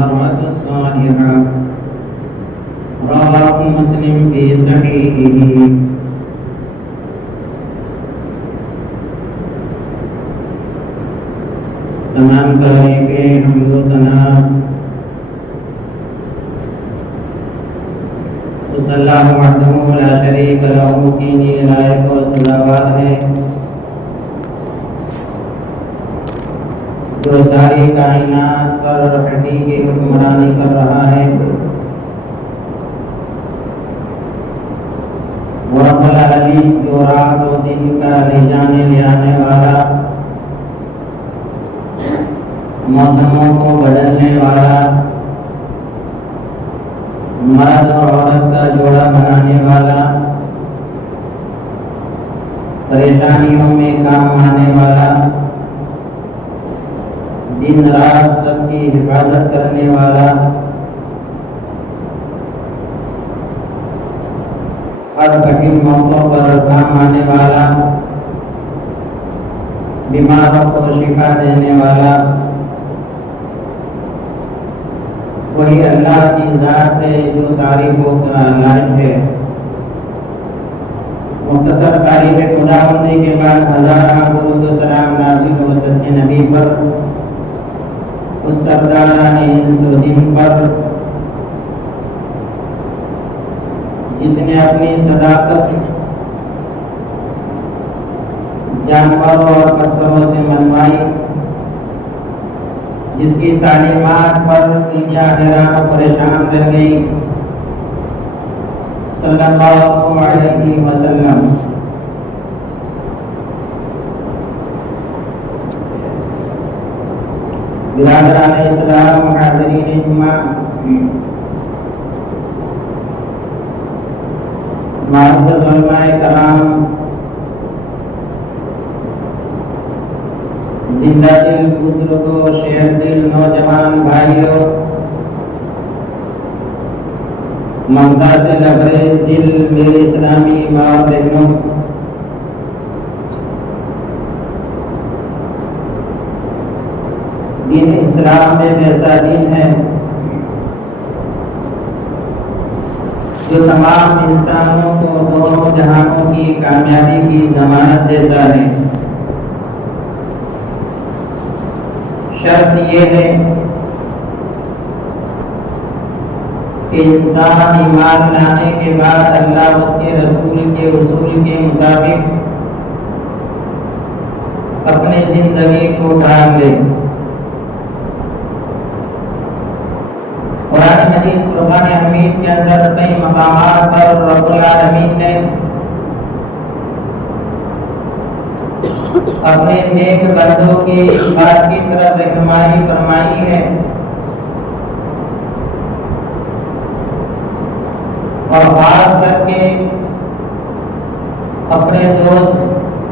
المرأة الصالحة رواه مسلم في صحيحه. تمام تعریفیں حمد و ثنا اس اللہ وحدہ لا شریک لہ کی لائق و سزاوار ہے جو ساری کائنات پر حقیقی حکمرانی کر رہا ہے. وہ رب العالمین جو رات و دن کا لے جانے لے آنے والا، موسموں کو بدلنے والا، مرد اور عورت کا جوڑا بنانے والا، پریشانیوں میں کام آنے والا، دن رات سب کی حفاظت کرنے والا، ہر کٹھن موقعوں پر کام آنے والا، بیماروں کو شفا دینے والا، وہی اللہ کی ذات ہے جو تعریفوں کا لائق ہے. مختصر تعریف خدا ہونے کے بعد ہزارہ درود و سلام نازل ہو سچے نبی پر، اس سرداران انس و جن پر جس نے اپنی صداقت جانوروں اور پتھروں سے منوائی، جس کی تعلیمات پر دنیا حیران و پریشان رہ گئی، صلی اللہ علیہ وسلم. برادران اسلام، حاضرین جمعہ، معزز علماء کرام، زندہ دل بزرگوں، شیر دل نوجوان بھائیوں، ممتا سے لبریز دل میرے اسلامی ماں بہنوں، دین اسلام میں ایسا دین ہے جو تمام انسانوں کو دونوں جہانوں کی کامیابی کی ضمانت دیتا ہے. شرط یہ ہے کہ انسان ایمان لانے کے بعد اللہ اس کے رسول کے اصول کے مطابق اپنی زندگی کو ڈھال لے. قرآن مجید فرقان حمید کے اندر کئی مقامات پر رب العالمین نے اپنے نیک بندوں کی بات کی طرف رہنمائی فرمائی ہے، اور خاص کر کے اپنے دوست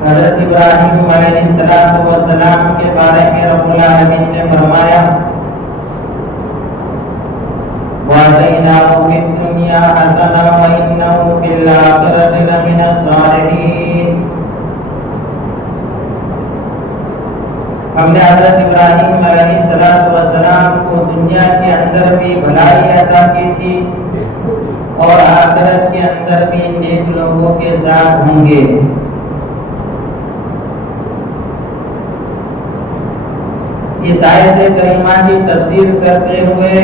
حضرت ابراہیم علیہ السلام کے بارے میں رب العالمین نے فرمایا وَآتَيْنَاهُ فِي الدُّنْيَا حَسَنَةً وَإِنَّهُ فِي الْآخِرَةِ لَمِنَ الصَّالِحِينَ. ہم نے حضرت ابراہیم علیہ السلام کو دنیا کے اندر بھی بھلائی عطا کی تھی اور آخرت کے اندر بھی نیک لوگوں کے ساتھ ہوں گے. اس آیت کریمہ کی تفسیر کرتے ہوئے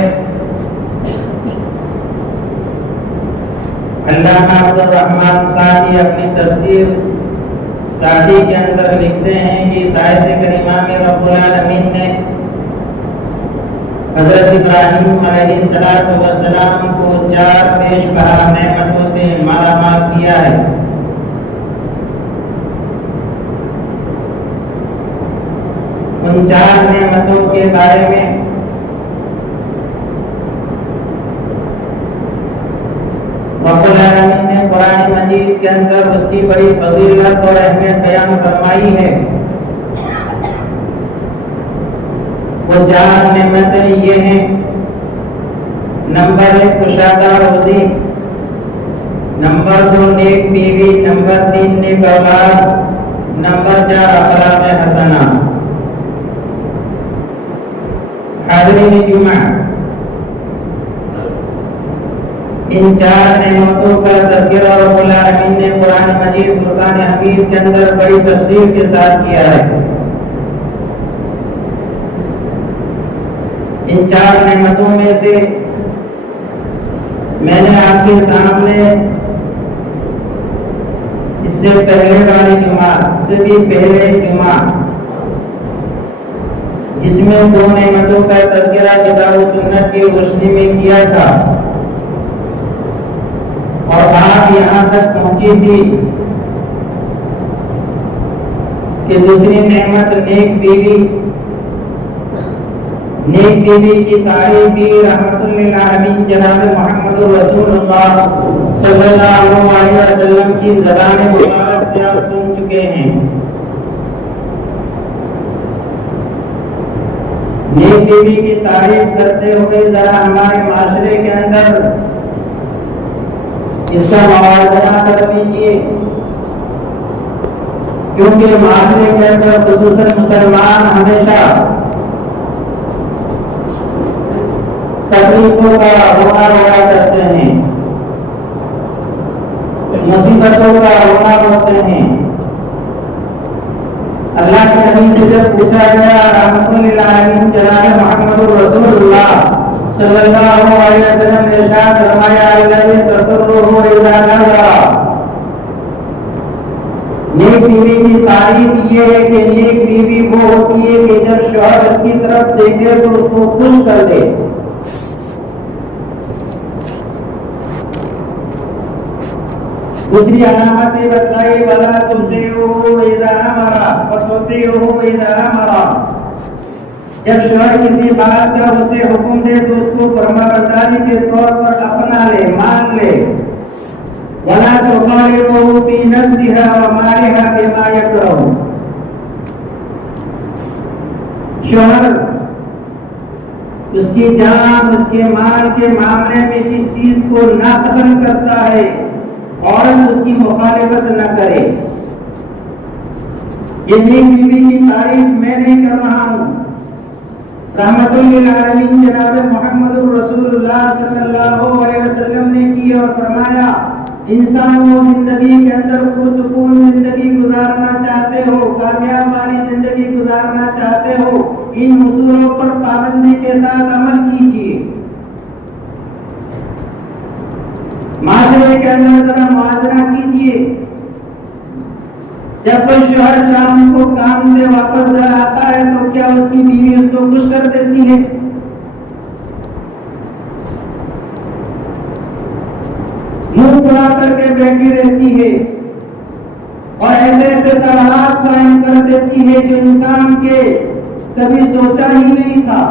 علامہ عبد الرحمن سعدی اپنی تفسیر سعدی کے اندر لکھتے ہیں کہ اس آیت کریمہ میں رب العالمین نے حضرت ابراہیم علیہ السلام کو 4 پیش بہا نعمتوں سے مالا مال کیا ہے. ان 4 نعمتوں کے بارے میں رب العالمین نے قرآن مجید کے اندر اس کی بڑی فضیلت اور اہمیت بیان فرمائی ہے. وہ 4 نعمتیں یہ ہیں: نمبر 1 کشادہ روزی، نمبر 2 نیک بیوی، نمبر 3 نیک اولاد، نمبر 4 اخلاق حسنہ. حاضرین جمعہ، ان چار نعمتوں کا تذکرہ رب العالمین نے قرآن مجید فرقان حمید کے اندر بڑی تفصیل کے ساتھ کیا ہے۔ ان چار نعمتوں میں سے میں نے آپ کے سامنے اس سے پہلے والی جمعہ سے بھی پہلے جمعہ جس میں دو نعمتوں کا تذکرہ کتاب و سنت کی روشنی میں کیا تھا، اور آپ یہاں تک پہنچی تھی کہ دوسری نعمت نیک بیوی کی تعریف بھی رحمت للعالمین جناب محمد رسول اللہ صلی اللہ علیہ وسلم کی زبان مبارک سے آپ سن چکے ہیں۔ نیک بیوی کی تعریف کرتے ہوئے ذرا ہمارے معاشرے کے اندر اس کا موازنہ کر لیجیے، کیونکہ معاشرے کے اندر خصوصاً مسلمان ہمیشہ تکلیفوں کا ہونا ہوا کرتے ہیں، مصیبتوں کا ہونا ہوتے ہیں۔ اللہ کے نبی سے جب پوچھا گیا رحمت للعالمین جناب محمد رسول اللہ صلی اللہ علیہ وسلم نے ارشاد فرمایا الذی تسرہ اذا نظر، نیک بیوی کی تعریف یہ ہے کہ نیک بیوی وہ ہوتی ہے کہ جب شوہر اس کی طرف دیکھے تو اس کو خوش کر دے۔ دوسری علامت یہ بتائی ولا تطیعوہ اذا امر وتطیعوہ اذا امر، جب شوہر کسی بات کا اسے حکم دے تو اس کو فرما برداری کے طور پر اپنا لے، مان لے۔ ولا تخالفہ فی نفسہا ومالہا بما یکرہ، شوہر اس کی جان اس کے مال کے معاملے میں جس چیز کو ناپسند کرتا ہے عورت اس کی مخالفت نہ کرے۔ یہ نیک بیوی کی تعریف میں نہیں کر رہا ہوں، رحمت للعالمین جناب محمد رسول اللہ صلی اللہ علیہ وسلم نے کی اور فرمایا انسان کو زندگی کے اندر پرسکون زندگی گزارنا چاہتے ہو، کامیاب والی زندگی گزارنا چاہتے ہو، ان اصولوں پر پابندی کے ساتھ عمل کیجیے۔ معاشرے کے اندر ذرا موازنہ کیجیے، جب کوئی شوہر شام کو کام سے واپس گھر آتا ہے تو کیا اس کی بیوی اس کو خوش کر دیتی ہے؟ منہ پھلا کر کے بیٹھی رہتی ہے اور ایسے ایسے سوالات قائم کر دیتی ہے جو انسان کے کبھی سوچا ہی نہیں تھا۔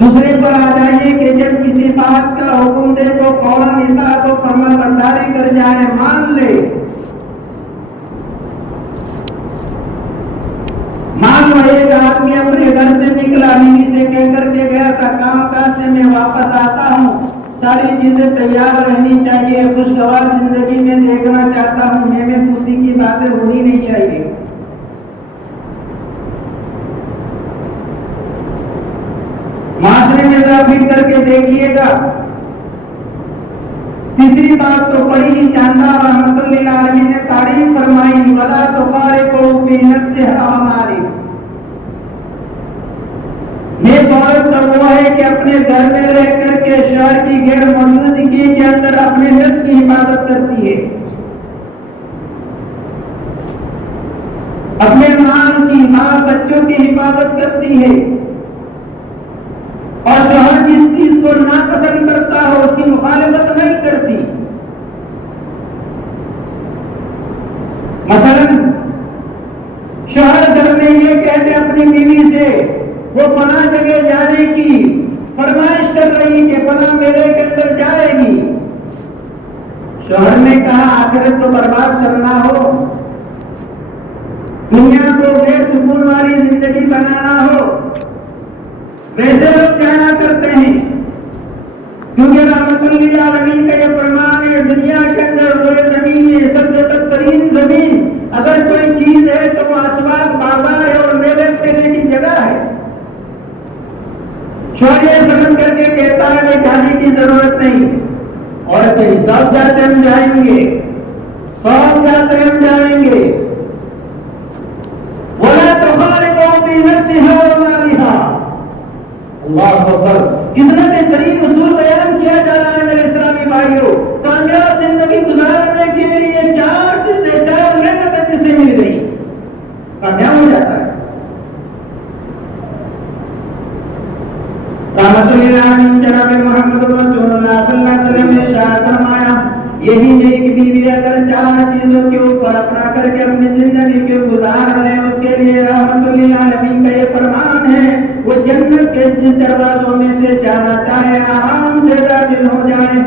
دوسرے پر آ جائیے کہ جب کسی بات کا حکم دے تو فوراً اطاعت و فرما برداری کر جائے، مان لے۔ مان لو ایک آدمی اپنے گھر سے نکلا، بیوی سے کہہ کر کے گیا تھا کام کاج سے میں واپس آتا ہوں، ساری چیزیں تیار رہنی چاہیے، خوشگوار زندگی میں دیکھنا چاہتا ہوں، میں پوسی کی باتیں ہونی نہیں چاہیے۔ معاشرے میں ذرا پھر کر کے دیکھیے گا، تیسری بات تو پڑھی ہی شاندار رحمت للعالمین نے تعریف فرمائی ولا تخالفہ فی نفسہا ومالہا، نیک عورت تو وہ ہے کہ اپنے گھر میں رہ کر کے شوہر کی غیر موجودگی کے اندر اپنے نفس کی حفاظت کرتی ہے، اپنے مال کی ماں بچوں کی حفاظت کرتی ہے، اور شوہر جس چیز کو ناپسند کرتا ہو اس کی مخالفت نہیں کرتی۔ مثلا شوہر گھر میں یہ کہتے اپنی بیوی سے وہ فلاں جگہ جانے کی فرمائش کر رہی کہ فلاں میلے کے اندر جائے گی، شوہر نے کہا آخرت تو برباد کرنا ہو، دنیا کو غیر سکون والی زندگی بنانا ہو، ویسے لوگ کہنا کرتے ہیں، کیونکہ رحمت للعالمین کا یہ فرمان ہے دنیا کے اندر روئے زمین ہے سب سے بدترین زمین، اگر کوئی چیز ہے تو وہ اسباب بازار ہے اور میلے کھیلنے کی جگہ ہے۔ شوہر سمجھ کر کے کہتا ہے کہ جانے کی ضرورت نہیں، عورت کہیں سب جاتے ہم جائیں گے، سب جاتے ہم جائیں گے، وَلَا تُخَالِطُوا فِي نَفْسِهَا وَمَالِهَا. اللہ اکبر، کتنا بہترین اصول بیان کیا جا رہا ہے میرے اسلامی بھائیوں. کامیاب زندگی گزارنے کے لیے چار چیزیں، چار نعمتیں جسے مل گئی، کامیاب ہو جاتا ہے. رحمت اللہ جناب محمد رسول اللہ صلی اللہ علیہ وسلم نے ارشاد فرمایا، یہی ایک بیوی اگر چار چیزوں کے اوپر اپنا کر کے اپنی زندگی کو گزار لے، اس کے لیے رحمت للعالمین کا یہ فرمان ہے، وہ جنت کے جس دروازوں میں سے جانا چاہے آرام سے داخل ہو جائے.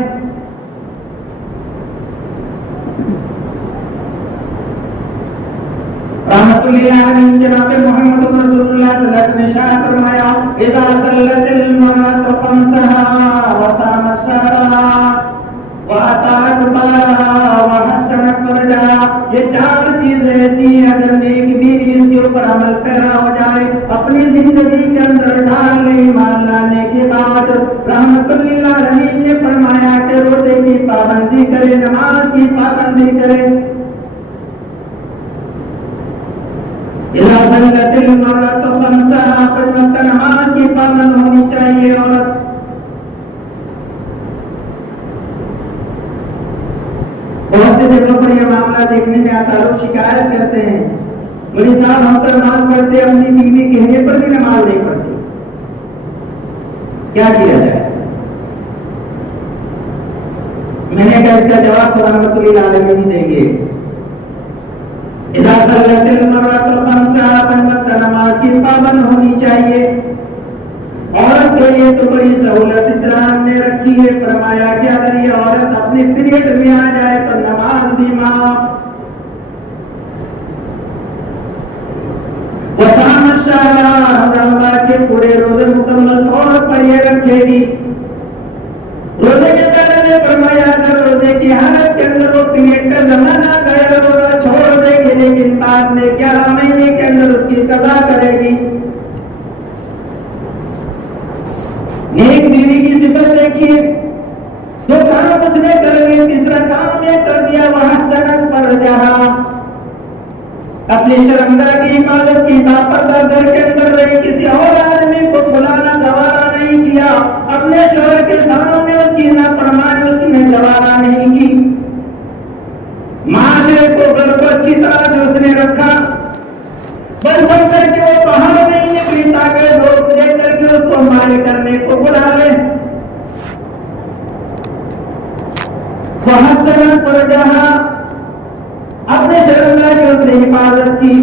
رحمت للعالمین جناب محمد رسول اللہ صلی اللہ علیہ وسلم نے ارشاد فرمایا، اذا صلت المرأة خمسها وصامت شهرها وأطاعت بارها وحسنت فرجها. یہ چار چیزیں ایسی ہیں اگر ایک بیوی اس کے اوپر عمل پیرا ہو جائے، اپنی زندگی کے اندر ڈال لے، ایمان لانے کے بعد رحمت للعالمین نے فرمایا کہ روزے کی پابندی کرے، نماز کی پابندی کرے. اذا صلت المرأة خمسها، پنج وقت نماز کی پابند ہونی چاہیے عورت. بہت سے جگہوں پر یہ معاملہ دیکھنے میں آتا، لوگ شکایت کرتے ہیں مولوی صاحب ہم تو نماز پڑھتے، اپنی بیوی کہنے پر بھی نماز نہیں پڑھتی، کیا کیا جائے؟ میں نے کہا اس کا جواب تو رحمت للعالمین دیں گے. اذا صلت المرأة خمسها، پنج وقت نماز کی پابند ہونی چاہیے. عورت کے لیے تو بڑی سہولت اسلام نے رکھی ہے، فرمایا کہ اگر یہ عورت اپنے پیریڈ میں آ جائے تو نماز بھی معاف. وصامت شهرها، رمضان کے پورے روزے مکمل طور پر یہ رکھے گی. روزے کے پہلے نے فرمایا اگر روزے کی حالت کے اندر وہ پیریڈ کا زمانہ گیا روزہ چھوڑ دے گی، لیکن بعد میں 11 مہینے کے اندر اس کی قضا کرے گی. ایک بیوی کی صفت دیکھیے، دو کام اس نے کر لیے، تیسرا کام یہ کر دیا، وحسنت فرجها، اپنی شرمگاہ کی حفاظت کی، باپردہ گھر کے اندر رہی، کسی اور آدمی کو بلانا گوارا نہیں کیا، اپنے شوہر کے سامنے اس کی نافرمانی اس نے گوارا نہیں کی. معاشرے کو گھر کو اچھی طرح سے اس نے رکھا، بس بس کر کے وہ باہر نہیں نکلی تاکہ لوگ دیکھ کر کے اس کو مار کرنے کو بلا لے. وحسنت فرجها، اپنے شرمگاہ کی اس نے حفاظت کی.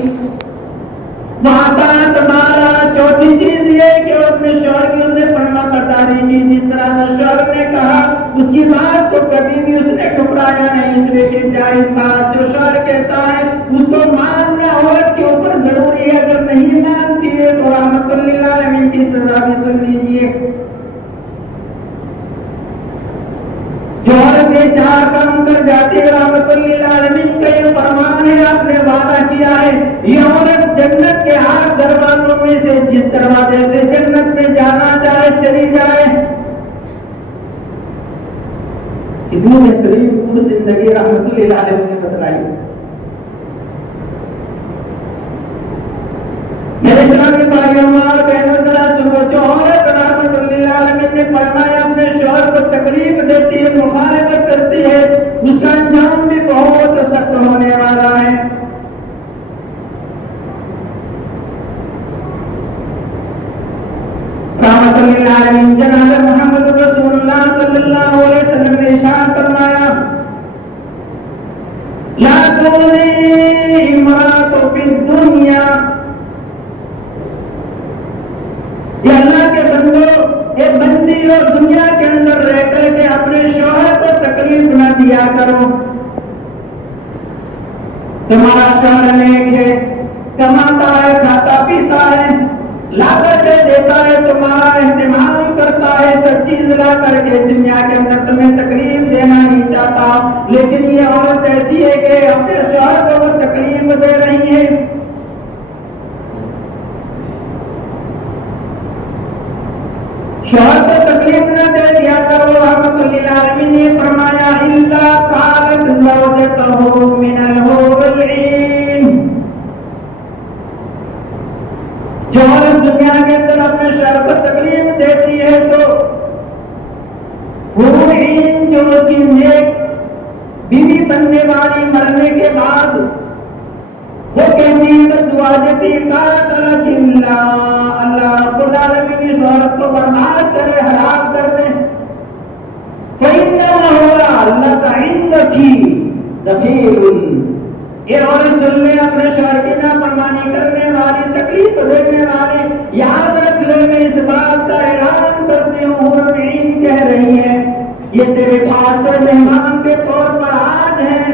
وأطاعت بارها، چوتھی چیز یہ کہ اپنے شوہر کی اس نے فرما برداری کی، جس طرح سے شوہر نے کہا اس کی بات کو کبھی بھی اس نے ٹھکرایا نہیں، اس لیے کہ جائز بات جو شوہر کہتا ہے اس کو ماننا عورت کے اوپر ضروری ہے، اگر نہیں مانتی ہے تو رحمت للعالمین کی سزا بھی سن لیجیے. جو عورت یہ چار کام کر جاتی ہے، رحمت للعالمین کا یہ فرمان ہے، آپ نے وعدہ کیا ہے یہ عورت جنت کے 8 دروازوں میں سے جس دروازے سے جنت میں جانا چاہے چلی جائے. کتنی بہترین پوری زندگی رحمت للعالمین نے بتلائی. میرے اسلامی بھائیوں اور بہنوں ذرا سنو، جو عورت رحمت للعالمین نے فرمایا اپنے شوہر کو تکلیف دیتی ہے، مخالفت کرتی ہے، اس کا انجام بھی بہت سخت ہونے والا ہے. رحمت للعالمین جناب محمد رسول اللہ صلی اللہ علیہ وسلم نے ارشاد فرمایا، لا تؤذي امرأة في الدنيا. یہ اللہ کے بندوں، ایک بندی اور دنیا کے اندر رہ کر کے اپنے شوہر کو تکلیف نہ دیا کرو. تمہارا شوہر نیک ہے، کماتا ہے، کھاتا پیتا ہے، لاگتیں دیتا ہے، تمہارا اہتمام کرتا ہے، سب چیز لا کر کے دنیا کے اندر تمہیں تکلیف دینا نہیں چاہتا، لیکن یہ عورت ایسی ہے کہ اپنے شوہر کو وہ تکلیف دے رہی ہے. شوہر کو تکلیف نہ دے دیا کرو. رحمت للعالمین نے فرمایا الا قالت زوجته من الحور العین. جو عورت دنیا کے اندر اپنے شوہر کو تکلیف دیتی ہے تو حور عین جو اس کی نیک بیوی بننے والی مرنے کے بعد وہ کہتی ہے دعا دیتی قاتلک اللہ رب العالمین اس عورت کو برباد کرے, ہلاک کر دے. فإنما اللہ تعندکی ظفیر. یہ عورت سن لے اپنے شوہر کی نافرمانی کرنے والی, تکلیف دینے والے, یاد رکھ لے میں اس بات کا اعلان کرتی ہوں حور عین کہہ رہی ہے یہ تیرے پاس پر مہمان کے طور پر آج ہے.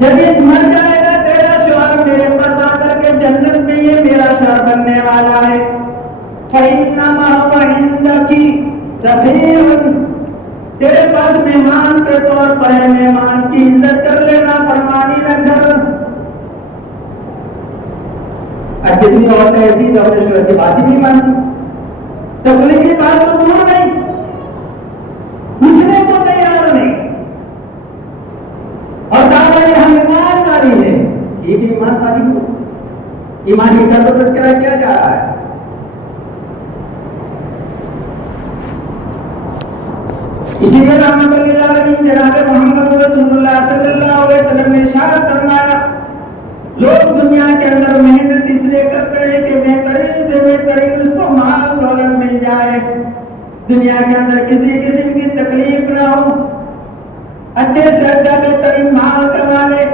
جب یہ مر جائے گا تیرا شوہر میرے پاس آ کر کے جنت میں یہ میرا شوہر بننے والا ہے. فإنما هو عندك ظفیر. تیرے پاس مہمان کے طور پر ہے, مہمان کی عزت کر لینا, فرمانی نہ کر. اب کتنی عورتیں ایسی جو اپنے شوہر کی بات ہی نہیں مانتی, تکلیف کی بات تو دور نہیں, پوچھنے کو تیار نہیں, اور کہا یہ ہم ایمان والی ہے. ٹھیک ہے ایمان والی ہو, ایمان کا تو تذکرہ کیا جا رہا ہے. اسی لیے رحمت للعالمین جناب محمد رسول اللہ صلی اللہ علیہ وسلم نے ارشاد فرمایا لوگ دنیا کے اندر محنت اس لیے کرتے ہیں کہ بہترین سے بہترین اس کو مال دولت مل جائے, دنیا کے اندر کسی قسم کی تکلیف نہ ہو, اچھے سے اچھا بہترین مال کما لے.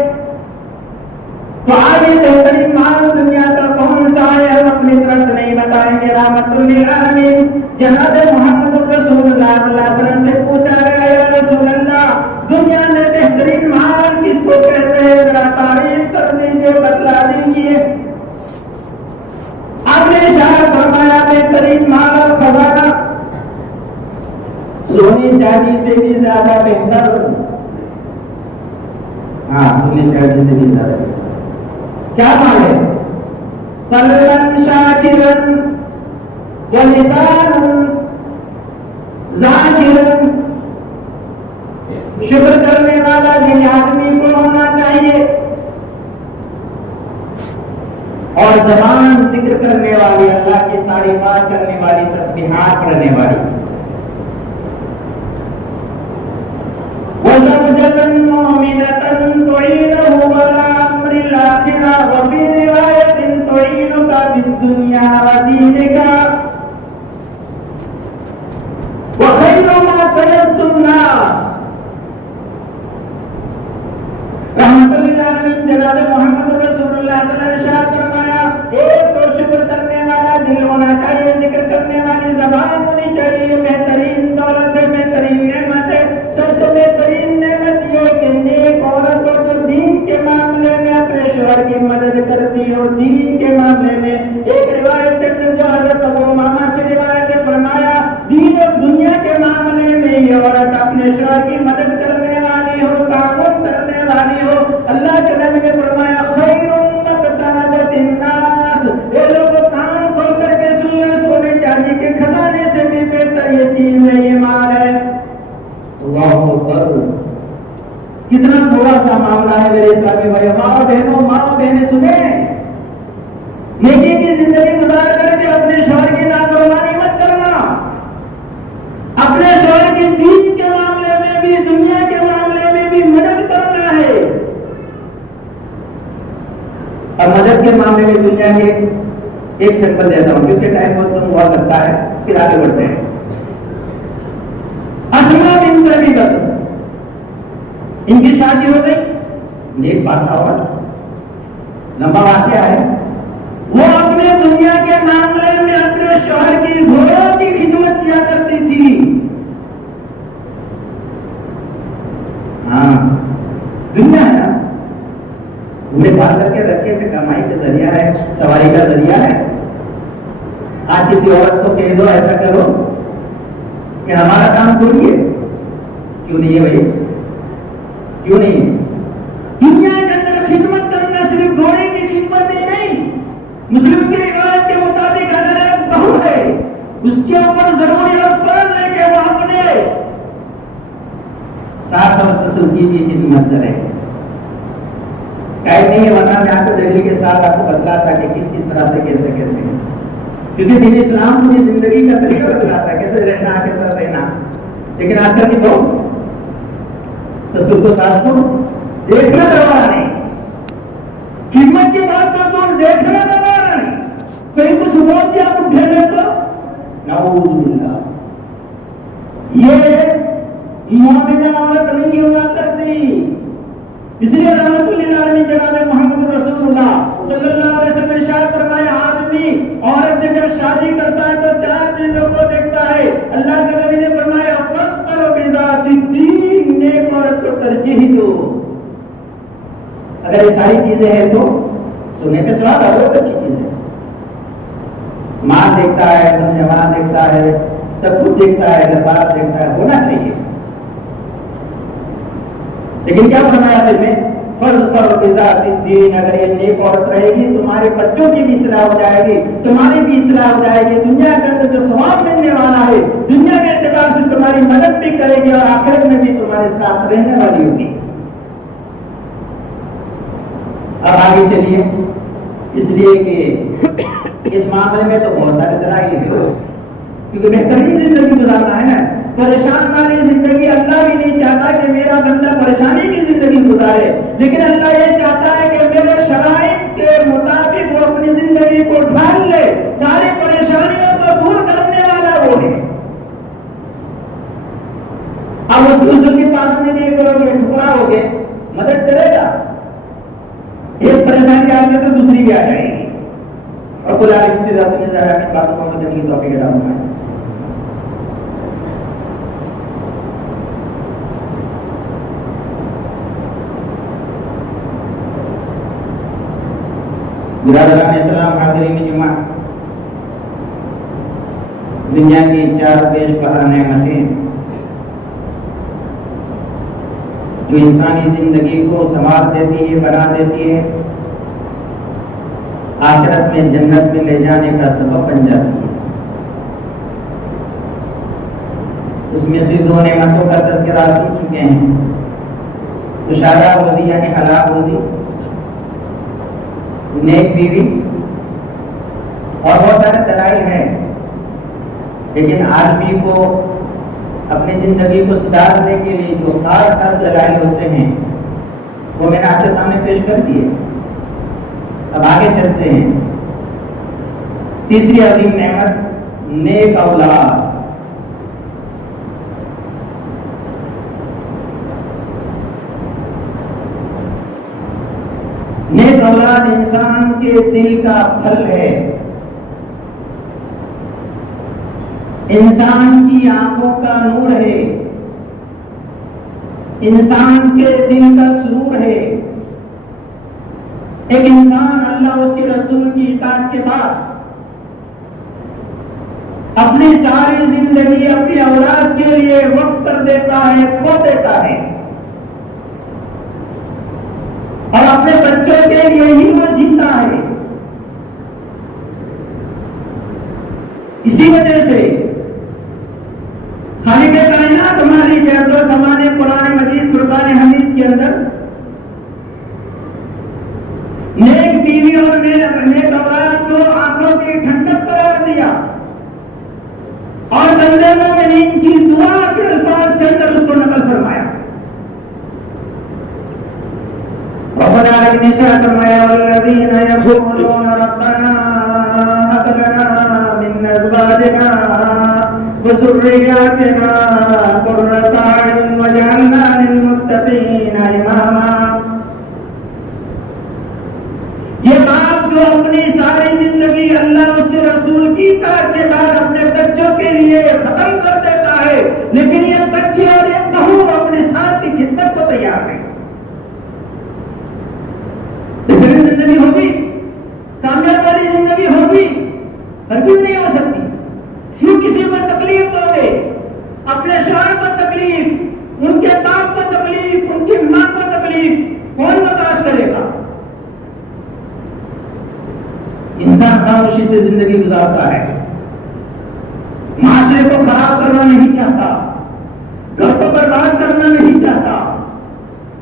تو آگے بہترین مال دنیا کا کون سا ہے ہم اپنی طرف نہیں بتائیں گے. رحمت للعالمین جناب محمد رسول اللہ صلی اللہ علیہ وسلم سے پوچھا گیا یا رسول اللہ دنیا میں بہترین مال کس کو کہتے ہیں, ذرا تعریف کر دیجیے, بتلا دیجیے. آپ نے ارشاد فرمایا بہترین مال اور خزانہ سونے چاندی سے بھی زیادہ بہتر. ہاں سونے چاندی سے بھی زیادہ بہتر کیا مال ہے؟ قلبا شاکرا ولسانا ذاکرا. شکر کرنے والا دل آدمی کو ہونا چاہیے, اور زبان ذکر کرنے والی, اللہ کی تعریفات کرنے والی, تسبیحات پڑھنے والی. وزوجة مؤمنة تعينه على أمر الآخرة وفي رواية تعينك في الدنيا ودينك وخير ما تركت الناس. رحمت للعالمین جناب محمد رسول اللہ صلی اللہ علیہ وسلم نے ارشاد فرمایا ایک تو شکر کرنے والا دل ہونا چاہیے, ذکر کرنے والی زبان ہونی چاہیے. بہترین دولت ہے, بہترین نعمت ہے, سب سے بہترین نعمت یہ کہ نیک عورت ہو جو دین کے معاملے میں اپنے شوہر کی مدد کرتی ہو. دین کے معاملے میں ایک روایت کے اندر جو حضرت ابو امامہ سے روایت ہے فرمایا دین اور دنیا کے معاملے میں یہ عورت اپنے شوہر کی مدد کرنے والی ہو, تعاون کرنے والی ہو. اللہ کے نبی نے فرمایا خیر مقتنزت الناس. یہ لوگ کان کھول کر کے سن لیں, سونے چاندی کے خزانے سے بھی بہتر یہ چیز ہے, یہ مال ہے. اللہ اکبر. کتنا تھوڑا سا معاملہ ہے میرے اسلامی بھائی. ماں بہنیں سنیں, نیکی کی زندگی گزار کر کے اپنے شوہر کی نافرمانی مت کرنا. اپنے شوہر کی دین کے معاملے میں بھی, دنیا کے معاملے میں بھی مدد کرنا ہے. اور مدد کے معاملے میں دنیا کے ایک سیمپل دیتا ہوں کیونکہ ٹائم بہت کم ہوا کرتا ہے, پھر آگے بڑھتے ہیں. اسما بنت ابی بکر, ان کی شادی ہو گئی, نیک بادشاہ ہوا, لمبا واقعہ ہے. وہ اپنے دنیا کے معاملے میں اپنے شوہر کی گھوڑوں کی خدمت کیا کرتی تھی. ہاں دنیا ہے نا, گھوڑے پال کر کے رکھے تھے, کمائی کا ذریعہ ہے, سواری کا ذریعہ ہے. آج کسی عورت کو کہہ دو ایسا کرو کہ ہمارا کام تھوڑی ہے, کیوں نہیں ہے بھائی, کیوں نہیں ہے. دنیا کے اندر خدمت کرنا صرف گھوڑے کی خدمت ہی نہیں. مسلم کی روایت کے مطابق اگر ایک بہو ہے اس کے اوپر ضروری اور فرض ہے کہ وہ اپنے ساتھ اور سسرگی کی خدمت کرے. قید نہیں ہے، ورنہ میں آپ کو دلیل کے ساتھ آپ کو بتلاتا کہ کس کس طرح سے کیسے کیسے، کیونکہ دین اسلام پوری زندگی کا طریقہ بتلاتا ہے کیسے رہنا کیسا رہنا. لیکن آج کل کی لوگ سسر کو ساس کو دیکھنا دبا نہیں، خدمت کی بات کا تو دیکھنا دبا نہیں، کہیں کچھ بول دیا آپ اٹھے لے تو نعوذ باللہ. یہ مومنہ عورت نہیں ہوا کرتی. اس لیے رحمت للعالمین جناب محمد رسول اللہ صلی اللہ علیہ وسلم ارشاد فرمایا آدمی عورت سے جب شادی کرتا ہے تو 4 چیزوں کو دیکھتا ہے. اللہ کے نبی نے فرمایا فَاظْفَرْ بِذَاتِ الدِّينِ، نیک عورت کو ترجیح دو. اگر یہ ساری چیزیں ہیں تو سننے پہ سوال ہے، بہت اچھی چیز ہے. ماں دیکھتا ہے، سمجھوانا دیکھتا ہے، سب کچھ دیکھتا ہے، گھر بار دیکھتا ہے، ہونا چاہیے. لیکن کیا فرمایا پھر میں فَاظْفَرْ بِذَاتِ الدِّينِ، اگر یہ نیک عورت رہے گی تمہارے بچوں کی بھی اصلاح ہو جائے گی، تمہاری بھی اصلاح ہو جائے گی. دنیا کے اندر جو ثواب ملنے والا ہے دنیا کے اعتبار سے تمہاری مدد بھی کرے گی اور آخرت میں بھی تمہارے ساتھ رہنے والی ہوگی. اب آگے چلیے، اس لیے کہ اس معاملے میں تو بہت سارے دلائل ہیں، کیونکہ بہترین زندگی گزارنا ہے نا. پریشان والی زندگی اللہ بھی نہیں چاہتا کہ میرا بندہ پریشانی کی زندگی گزارے، لیکن اللہ یہ چاہتا ہے کہ میرے شرائط کے مطابق وہ اپنی زندگی کو ڈھال لے، ساری پریشانیوں کو دور کرنے والا وہ ہے. اب اس حضور کی بات میں نہیں کرو گے ٹھکرا ہو گے، مدد کرے گا. ایک پریشانی آ گئی تو دوسری بھی آ جائے گی. اور خدا کی کسی رات میں ذرا اپنی باتوں کو مدد کی توفیق عطا فرمائے. برادران اسلام، حاضرین جمعہ، دنیا کی 4 پیش پہر نعمتیں جو انسانی زندگی کو سنوار دیتی ہے، بنا دیتی ہے، آخرت میں جنت میں لے جانے کا سبب بن جاتی ہے. اس میں سے 2 نعمتوں کا تذکرہ سن چکے ہیں. خوشحالہ روزی یعنی حلال روزی، نیک بیوی، اور بہت سارے دلائل ہیں. لیکن آدمی کو اپنی زندگی کو سدھارنے کے لیے جو خاص دلائل ہوتے ہیں وہ میں نے آپ کے سامنے پیش کر دیے. اب آگے چلتے ہیں. تیسری عظیم نعمت نیک اولاد. نیک اولاد انسان کے دل کا پھل ہے، انسان کی آنکھوں کا نور ہے، انسان کے دل کا سرور ہے. ایک انسان اللہ اس کے رسول کی اطاعت کے بعد اپنی ساری زندگی اپنی اولاد کے لیے وقت کر دیتا ہے، کھو دیتا ہے، اور اپنے بچوں کے لیے ہی وہ جیتا ہے. اسی وجہ سے خالق کائنات ہماری جو زمانے قرآن مجید فرقان حمید کے اندر نیک بیوی اور نیک اولاد کو آنکھوں کی ٹھنڈک قرار دیا، اور بندے مومنین کی دعا کے الفاظ کے اندر اس کو نقل فرمایا. ربنا لك نشأت والذين يقولون ربنا هب لنا من أزواجنا وذرياتنا قرة أعين واجعلنا للمتقين إماما. یہ باپ جو اپنی ساری زندگی اللہ اس کے رسول کی اطاعت کے بعد اپنے بچوں کے لیے ختم کر دیتا ہے، لیکن یہ بچے اور یہ بہو اپنے ساتھ کی خدمت کو تیار ہیں. زندگی ہوگی، کامیاب والی زندگی ہوگی، ہرگز نہیں ہو سکتی. کیوں کسی کو تکلیف دو گے؟ اپنے شوہر کو تکلیف، ان کے باپ کو تکلیف، ان کی ماں کو تکلیف کون برداشت کرے گا؟ انسان خاموشی سے زندگی گزارتا ہے. معاشرے کو خراب کرنا نہیں چاہتا، گھر کو برباد کرنا نہیں چاہتا۔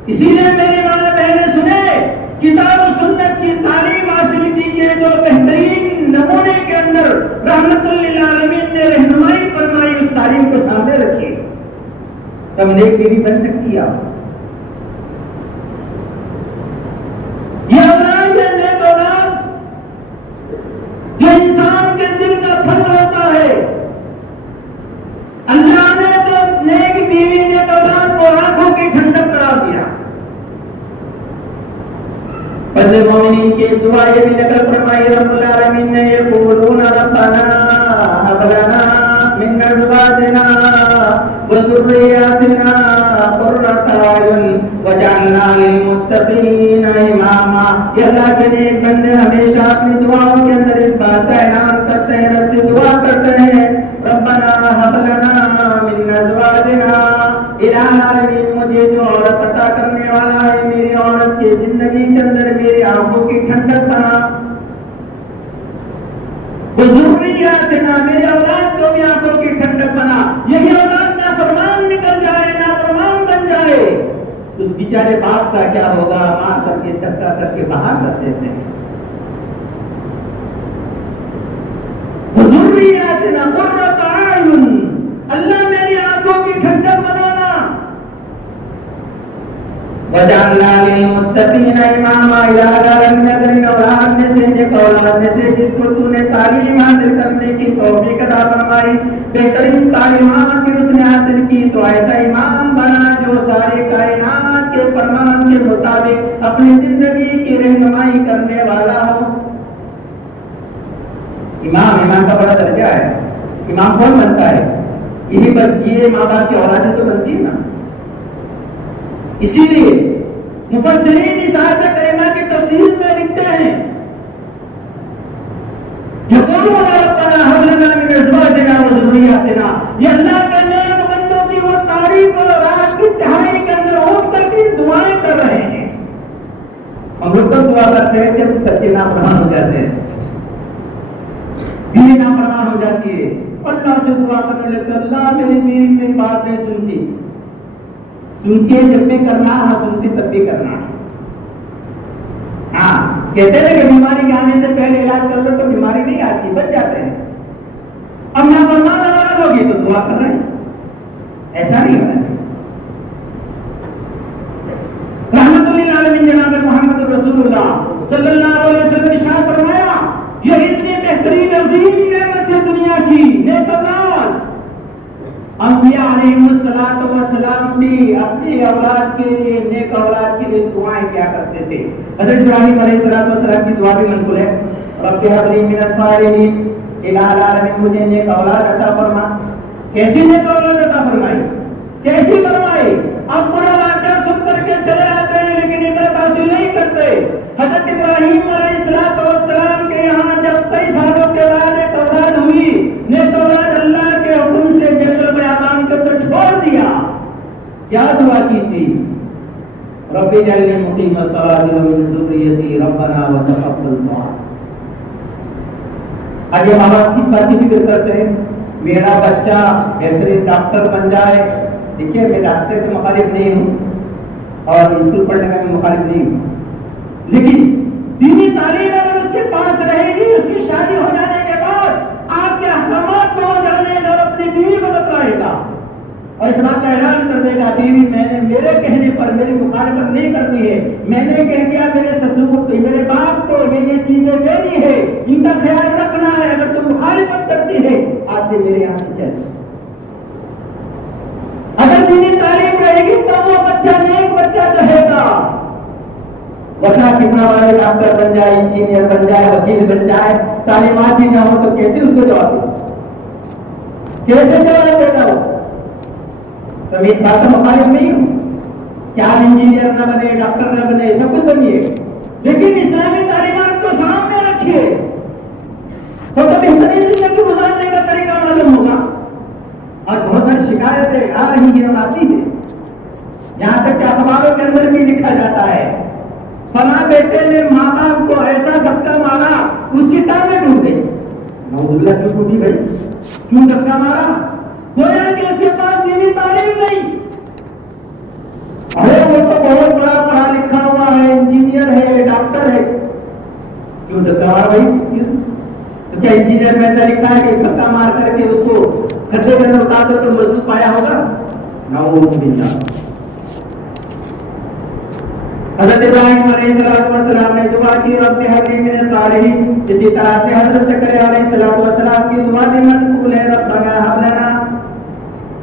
اسی لیے میری ماں بہنیں سنے، کتاب و سنت کی تعلیم حاصل کیجیے جو بہترین نمونے کے اندر رحمت للعالمین نے رہنمائی فرمائی، اس تعلیم کو سامنے رکھیے، تب نیک بیوی بن سکتی ہے آپ۔ یہ اولاد ہے نیک اولاد جو انسان کے دل کا پھل ہوتا ہے۔ اللہ نے تو نیک بیوی نیک اولاد کو آنکھوں کی ٹھنڈک قرار دیا۔ بندے مومنین کی دعا یہ بھی نقل فرمائی رب العالمین نے، یقولون ربنا هب لنا من ازواجنا وذرياتنا قرة اعین واجعلنا للمتقین اماما۔ یہ اللہ کے نیک بندے ہمیشہ اپنی دعاؤں کے اندر اس بات کا اعلان کرتے ہیں، رب سے دعا کرتے ہیں، ربنا هب لنا من ازواجنا، الہ العالمین مجھے جو عورت عطا کرنے والا ہے میری عورت کی زندگی کے اندر میری آنکھوں کی ٹھنڈک بنا، ذریاتنا میری اولاد کو بھی آنکھوں کی ٹھنڈک بنا۔ یہی اولاد نافرمان نکل جائے، نافرمان بن جائے، اس بیچارے باپ کا کیا ہوگا؟ ماں کر کے دھکا کر کے باہر کر دیتے ہیں۔ ذریاتنا قرۃ اعین، اللہ میری آنکھوں کی ٹھنڈک بنانا، وجعلنا للمتقین اماما، الہ العالمین اگر اولاد میں سے ایک اولاد میں سے جس کو تو نے تعلیم حاصل کرنے کی توفیق عطا فرمائی، بہترین تعلیمات کی اس نے حاصل کی، تو ایسا امام بنا جو سارے کائنات کے فرمان کے مطابق اپنی زندگی کی رہنمائی کرنے والا ہو۔ امام کا بڑا درجہ ہے۔ امام کون بنتا ہے؟ یہ ماں باپ کی اولادیں تو بنتی ہے نا۔ اسی لیے مفسرین اس آیت کریمہ کی تفسیر میں لکھتے ہیں، یقولون ربنا هب لنا من ازواجنا وذرياتنا، یہ اللہ کے نیک بندوں کی وہ تعریف اور رات کی تہائی کے اندر اٹھ کر کے دعائیں کر رہے ہیں۔ ہم لوگ تو دعا کرتے ہیں جب بچے نافرمان ہو جاتے ہیں، بیوی نافرمان ہو جاتی ہے، اللہ سے دعا کرنے لگتے، اللہ میری بیوی میری بات نہیں سنتی ہے، جب بھی کرنا ہاں سنتی تب بھی کرنا۔ ہاں کہتے ہیں کہ بیماری کے آنے سے پہلے علاج کر لو تو بیماری نہیں آتی، بچ جاتے ہیں۔ اب نافرمان ناراض ہوگی تو دعا کر رہے ہیں، ایسا نہیں ہونا چاہیے۔ رحمت للعالمین جناب محمد رسول اللہ صلی اللہ علیہ وسلم نے ارشاد فرمایا، یہ اتنی بہترین عظیم نعمت ہے دنیا کی، نیک اولاد۔ انبیاء علیہ السلام بھی اپنی اولاد کے لیے، نیک اولاد کے لیے دعائیں کیا کرتے تھے۔ حضرت ابراہیم علیہ السلام کی دعا بھی منقول ہے، رب هب لي من الصالحین، الہ العالمین مجھے نیک اولاد عطا فرما۔ کیسی نیک اولاد عطا فرمائی؟ کیسی فرمائی؟ اب بڑا واقعہ سن کر کے چلے آتے ہیں لیکن عبرت حاصل نہیں کرتے۔ حضرت ابراہیم علیہ السلام کے یہاں جب 23 سالوں کے بعد ایک اولاد ہوئی، نیک اولاد اللہ کے حکم سے جنگل میں آباد کر کے چھوڑ دیا، کیا دعا کی تھی؟ رب اجعلنی مقیم الصلاۃ ومن ذریتی ربنا وتقبل دعا۔ آج یہ ماں باپ کس بات کی فکر کرتے ہیں؟ میرا بچہ بہترین ڈاکٹر بن جائے۔ دیکھیے میں ڈاکٹر کے مخالف نہیں ہوں اور اسکول پڑھنے کا بھی مخالف نہیں ہوں، لیکن دینی تعلیم اگر اس کے پاس رہے گی، اس کی شادی ہو جانے کے بعد آپ کے احکامات کو جانے گا اور اپنی بیوی کو بتلائے گا اور اس بات کا اعلان کر دے گا، بیوی میں نے میرے کہنے پر میری مخالفت نہیں کرنی ہے، میں نے کہہ دیا میرے سسر کو، میرے باپ کو یہ چیزیں دینی ہے، ان کا خیال رکھنا ہے، اگر تم مخالفت کرتی ہے آج سے میرے یہاں سے چل۔ اگر دینی تعلیم رہے گی تو وہ بچہ نیک بچہ رہے گا، ورنہ کتنا بڑا ڈاکٹر بن جائے، انجینئر بن جائے، وکیل بن جائے، تعلیمات ہی نہ ہو تو کیسے اس کو جواب دے، کیسے جواب دے گا وہ؟ تو میں اس بات کا مخالف نہیں ہوں کہ آپ انجینئر نہ بنے، ڈاکٹر نہ بنے، سب کچھ بنیے، لیکن اسلامی تعلیمات کو سامنے رکھیے تو بہترین زندگی گزارنے کا طریقہ معلوم ہوگا۔ اور بہت ساری شکایتیں آ رہی ہیں، آتی ہیں، یہاں تک کہ اخباروں کے اندر بھی لکھا جاتا ہے فلاں بیٹے نے ماں باپ کو ایسا دھکا مارا اس کی ٹانگیں ٹوٹ گئی، نعوذ باللہ کیوں ٹوٹی بھائی؟ کیوں دھکا مارا؟ گویا کہ اس کے پاس دینی تعلیم نہیں. ارے وہ تو بہت بڑا پڑھا لکھا ہوا ہے، انجینئر ہے، ڈاکٹر ہے. کیوں دھکا مارا بھائی؟ تو کیا انجینئر میں ایسا لکھا ہے کہ دھکا مار کر کے اس کو کھڈے کے اندر اتار دو تو مضبوط پایا ہوگا؟ نعوذ باللہ. حضرت ابراہیم علیہ السلام نے دعا کی رب هب لي من الصالحين. اسی طرح سے حضرت زکریا علیہ السلام کی دعا بھی مقبول ہے. ربنا هب لنا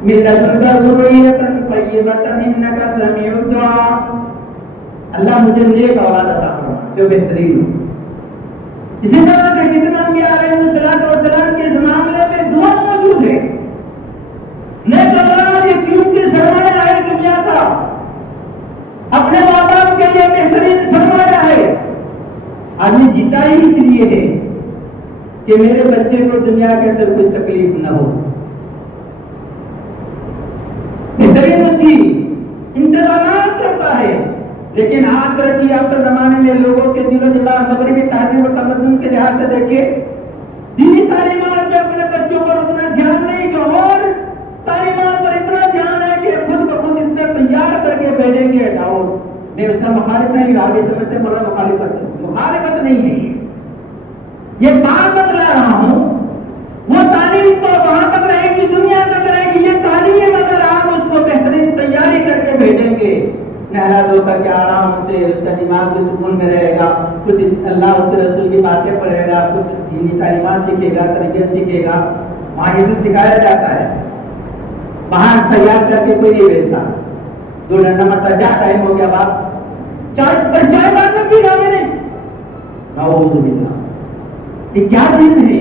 من لدنك ذرية طیبة انك سمیع الدعاء. اللہ مجھے نیک اولاد عطا فرما جو بہترین ہو. اسی طرح سے کتنا انبیاء علیہ السلام کے اس معاملے میں دعا موجود ہے. نیک اولاد یہ کیونکہ سرمایہ ہے دنیا کا، اپنے ماں باپ کے لیے بہترین سرمایہ ہے. آدمی جیتا ہی اس لیے ہے کہ میرے بچے کو دنیا کے اندر کوئی تکلیف نہ ہو. بہترین اس کی انتظامات کرتا ہے. لیکن آخرت کی اب زمانے میں لوگوں کے دل و دماغ مغربی تہذیب و تمدن کے لحاظ سے دیکھے، دینی تعلیمات میں اپنے بچوں پر اتنا دھیان نہیں، جو اور تعلیمات پر اتنا دھیان ہے کہ خود بخود اتنے تیار کر کے بھیجیں گے. میں اس کا مخالف نہیں، آگے سمجھتے مگر مخالفت نہیں ہے. یہ بات بتلا رہا ہوں، وہ تعلیم تو وہاں تک رہے گی، دنیا تک رہے گی. یہ تعلیم اگر آپ اس کو بہترین تیاری کر کے بھیجیں گے، نہلا دھو کر کے آرام سے، اس کا دماغ بھی سکون میں رہے گا، کچھ اللہ اس کے رسول کی باتیں پڑھے گا، کچھ دینی تعلیمات سیکھے گا، تربیت سیکھے گا. وہاں یہ سب سکھایا جاتا ہے. وہاں تیار کر کے کوئی نہیں بھیجتا. 2 نمبر کیا ٹائم ہو گیا باپ؟ چائے بات میں پینا میں نے. نعوذ باللہ. یہ کیا چیز ہے؟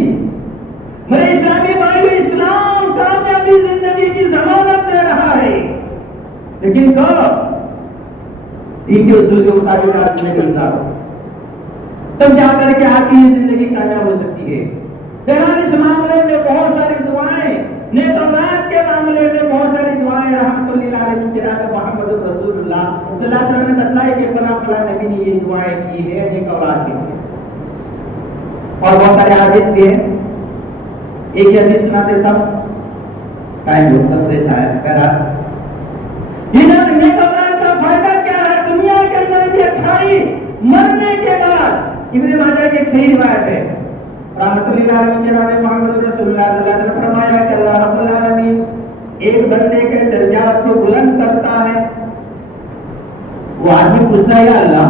میرے اسلامی بھائیو، اسلام کامیابی زندگی کی ضمانت دے رہا ہے، لیکن کب؟ دین کے اصول کے مطابق آپ میں گزار ہو تب جا کر کے آپ کی زندگی کامیاب ہو سکتی ہے. بہرحال اس معاملے میں بہت ساری دعائیں، نیک اولاد کے معاملے میں بہت ساری دعائیں رحمت للعالمین جناب محمد رسول اللہ صلی اللہ علیہ وسلم نے بتایا کہ فلاں فلاں نبی نے یہ دعائیں کی ہے نیک اولاد کے لیے. اور بہت سارے حدیث بھی ہیں. ایک حدیث سنا دیتا ہوں، ٹائم وقت دیتا ہے. بہرحال نیک اولاد کا فائدہ کیا ہے؟ دنیا کے اندر بھی اچھائی، مرنے کے بعد. ابن ماجہ کی ایک صحیح روایت ہے، رحمت للعالمین جناب محمد رسول اللہ صلی اللہ علیہ وسلم نے فرمایا کہ اللہ رب العالمین ایک بندے کے درجات کو بلند کرتا ہے. وہ آدمی پوچھتا ہے یا اللہ،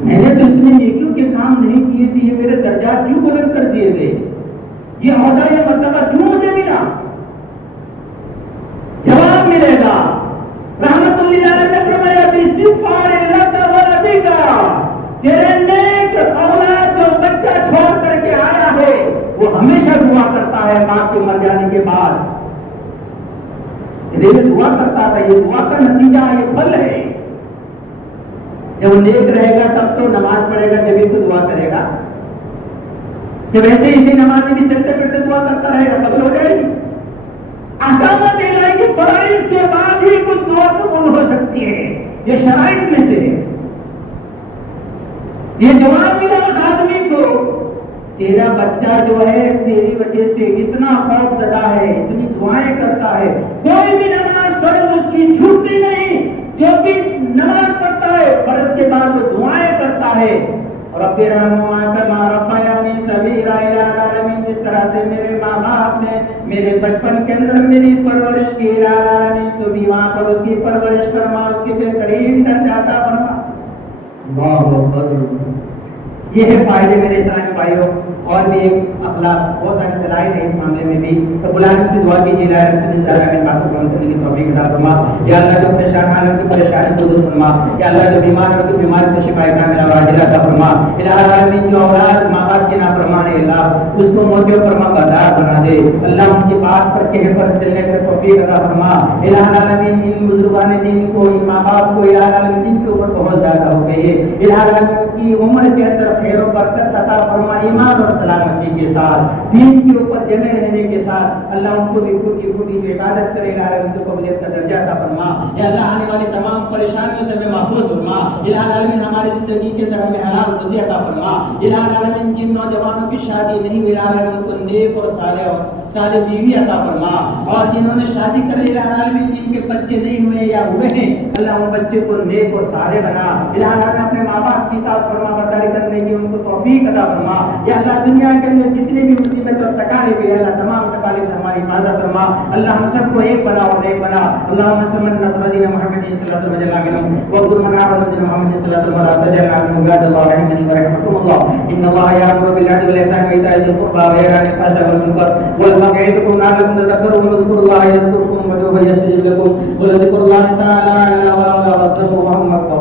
میں نے تو اتنے نیکیوں کے کام نہیں کیے تھے، یہ میرے درجات کیوں بلند کر دیے گئے؟ یہ عہدہ یہ مرتبہ کیوں مجھے ملا؟ جواب ملے گا. رحمت اللہ علیہ نے فرمایا باستغفار لک ولدک، تیرے نیک اولاد جو بچہ چھوڑ کر کے آیا ہے وہ ہمیشہ دعا کرتا ہے باپ کے مر جانے کے بعد. یہ دعا کرتا تھا، یہ دعا کا نتیجہ، یہ پھل ہے. جب نیک رہے گا تب تو نماز پڑھے گا، جب تو دعا کرے گا. کہ ویسے ہی نماز بھی چلتے پھرتے دعا کرتا رہے گا تب ہو جائے گی. احکامات الہی کے فرائض کے بعد ہی کچھ دعا قبول ہو سکتی ہے. یہ شرائط میں سے ہے. یہ جواب ملا اس آدمی کو، تیرا بچہ جو ہے تیری وجہ سے اتنا خوف زدہ ہے، اتنی دعائیں کرتا ہے، کوئی بھی نماز فرض اس کی چھوٹتی نہیں. جو بھی نماز پڑھتا ہے فرض کے بعد وہ دعائیں کرتا ہے. رب ارحمہما کما ربیانی صغیرا الی العالمین، جس طرح سے میرے ماں باپ نے میرے بچپن کے اندر میری پرورش کی، الی العالمین تو بھی وہاں پر اس کی پرورش فرما، اس کے بہترین درجہ عطا فرما. اللہ اکبر. یہ ہے فائدے میرے اسلامی بھائیوں. اور بھی ایک اخلاق، بہت سارے دلائل ہیں اس معاملے میں بھی. تو بلانے سے دعا کیجیے، لا رب سے زیادہ میں باتوں کو کرنے کی توفیق عطا فرما. یا اللہ جو پریشان حالوں کی پریشانی کو دور فرما. یا اللہ جو بیمار ہو تو بیمار کو شفا کاملہ واجب عطا فرما. الہ العالمین جو اولاد ماں باپ کے نافرمان ہے اللہ اس کو موت فرما بازار بنا دے. اللہ ان کی بات پر کہہ پر چلنے کا توفیق عطا فرما. الہ العالمین ان بزرگان دین کو، ان ماں باپ کو الہ العالمین جن کے اوپر بہت زیادہ ہو گئی ہے، الہ العالمین کی عمر کے اندر خیر و برکت عطا فرما، ایمان اور سلامتی کے ساتھ، دین کے اوپر جمے رہنے کے ساتھ اللہ ان کو بھی پھوٹی پھوٹی جو عبادت کرے گا ان کو قبولیت کا درجہ عطا فرما۔ یا اللہ آنے والی تمام پریشانیوں سے ہمیں محفوظ فرما۔ الہ العالمین ہماری زندگی کے اندر ہمیں حلال روزی عطا فرما۔ الہ العالمین جن نوجوانوں کی شادی نہیں ہوئی الہ العالمین ان کو نیک اور صالح بیوی عطا فرما، اور جنہوں نے شادی کر لی الہ العالمین جن کے بچے نہیں ہوئے یا ہوئے ہیں اللہ ان بچے کو نیک اور صالح بنا۔ الہ العالمین اپنے ماں باپ کی اطاعت فرما برداری کرنے کی ان کو توفیق عطا فرما۔ یا اللہ دنیا کے اندر جتنے بھی مصیبت اور تکالیف ہے اللہ تمام تکالیف سے ہماری حفاظت فرما۔ اللہ ہم سب کو ایک بنا اور ایک بنا۔ اللهم صل على سيدنا محمد صلى الله عليه وسلم واغفر من عمل سيدنا محمد صلى الله عليه وسلم ولا تجعل عنه عباد الله رحمكم الله ان الله يأمر بالعدل والإحسان وإيتاء ذي القربى وينهى عن الفحشاء والمنكر والبغي يعظكم لعلكم تذكرون واذكروا الله يذكركم وادعوه يستجب لكم ولذكر الله تعالى أعلى وأعلى واذكروا اللهم أكبر